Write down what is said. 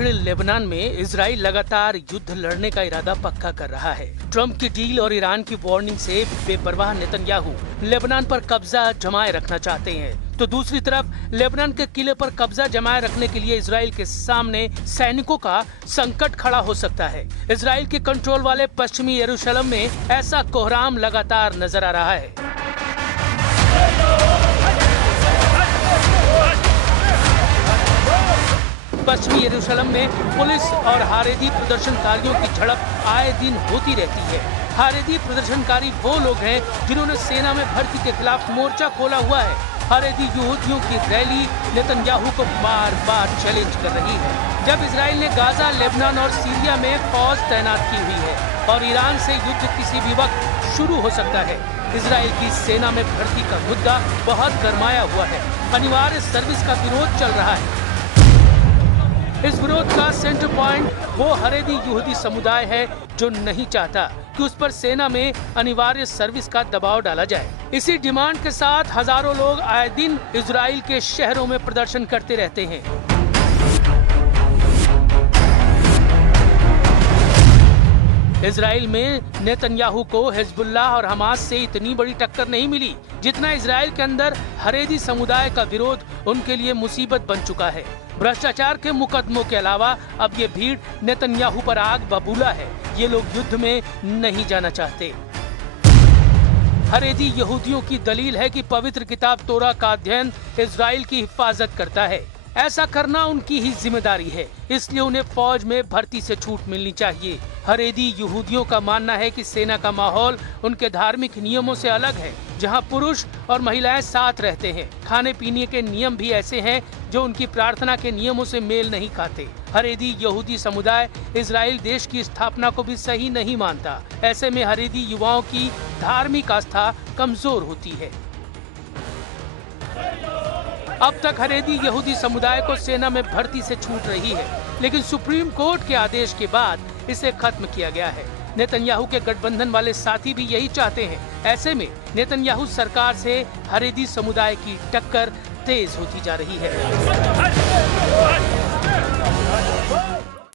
दक्षिणी लेबनान में इजराइल लगातार युद्ध लड़ने का इरादा पक्का कर रहा है। ट्रंप की डील और ईरान की वार्निंग से बेपरवाह नेतन्याहू लेबनान पर कब्जा जमाए रखना चाहते हैं, तो दूसरी तरफ लेबनान के किले पर कब्जा जमाए रखने के लिए इजराइल के सामने सैनिकों का संकट खड़ा हो सकता है। इजराइल के कंट्रोल वाले पश्चिमी यरूशलेम में ऐसा कोहराम लगातार नजर आ रहा है। पश्चिमी यरूशलेम में पुलिस और हारेदी प्रदर्शनकारियों की झड़प आए दिन होती रहती है। हारेदी प्रदर्शनकारी वो लोग हैं जिन्होंने सेना में भर्ती के खिलाफ मोर्चा खोला हुआ है। हारेदी यहूदियों की रैली नेतन्याहू को बार बार चैलेंज कर रही है। जब इजराइल ने गाजा, लेबनान और सीरिया में फौज तैनात की हुई है और ईरान से युद्ध किसी भी वक्त शुरू हो सकता है, इजराइल की सेना में भर्ती का मुद्दा बहुत गरमाया हुआ है। अनिवार्य सर्विस का विरोध चल रहा है। इस विरोध का सेंटर पॉइंट वो हारेदी यहूदी समुदाय है जो नहीं चाहता कि उस पर सेना में अनिवार्य सर्विस का दबाव डाला जाए। इसी डिमांड के साथ हजारों लोग आए दिन इजराइल के शहरों में प्रदर्शन करते रहते हैं। इजराइल में नेतन्याहू को हिजबुल्लाह और हमास से इतनी बड़ी टक्कर नहीं मिली जितना इजराइल के अंदर हारेदी समुदाय का विरोध उनके लिए मुसीबत बन चुका है। भ्रष्टाचार के मुकदमों के अलावा अब ये भीड़ नेतन्याहू पर आग बबूला है। ये लोग युद्ध में नहीं जाना चाहते। हारेदी यहूदियों की दलील है कि पवित्र किताब तोरा का अध्ययन इजराइल की हिफाजत करता है। ऐसा करना उनकी ही जिम्मेदारी है, इसलिए उन्हें फौज में भर्ती से छूट मिलनी चाहिए। हारेदी यहूदियों का मानना है कि सेना का माहौल उनके धार्मिक नियमों से अलग है, जहां पुरुष और महिलाएं साथ रहते हैं। खाने पीने के नियम भी ऐसे हैं जो उनकी प्रार्थना के नियमों से मेल नहीं खाते। हारेदी यहूदी समुदाय इजराइल देश की स्थापना को भी सही नहीं मानता। ऐसे में हारेदी युवाओं की धार्मिक आस्था कमजोर होती है। अब तक हारेदी यहूदी समुदाय को सेना में भर्ती से छूट रही है, लेकिन सुप्रीम कोर्ट के आदेश के बाद इसे खत्म किया गया है। नेतन्याहू के गठबंधन वाले साथी भी यही चाहते हैं। ऐसे में नेतन्याहू सरकार से हारेदी समुदाय की टक्कर तेज होती जा रही है।